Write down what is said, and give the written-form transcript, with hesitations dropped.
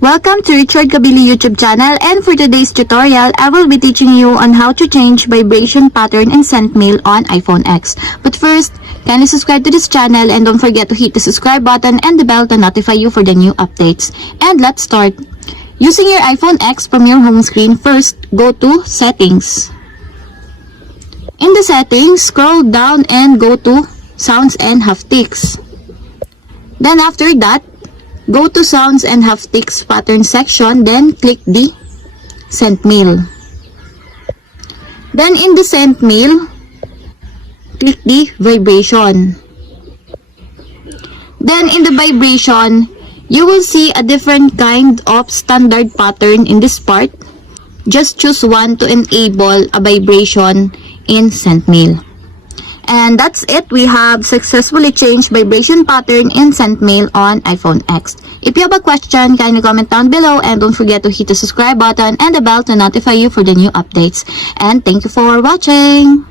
Welcome to Richard Kabili YouTube channel, and for today's tutorial, I will be teaching you on how to change vibration pattern in sent mail on iPhone X. But first, kindly subscribe to this channel and don't forget to hit the subscribe button and the bell to notify you for the new updates. And let's start. Using your iPhone X from your home screen, first go to Settings. In the settings, scroll down and go to Sounds and Haptics. Then after that, go to Sounds and Haptics Pattern section, then click the Sent Mail. Then in the Sent Mail, click the Vibration. Then in the Vibration, you will see a different kind of standard pattern in this part. Just choose one to enable a vibration in Sent Mail. And that's it. We have successfully changed vibration pattern in sent mail on iPhone X. If you have a question, kindly comment down below and don't forget to hit the subscribe button and the bell to notify you for the new updates. And thank you for watching.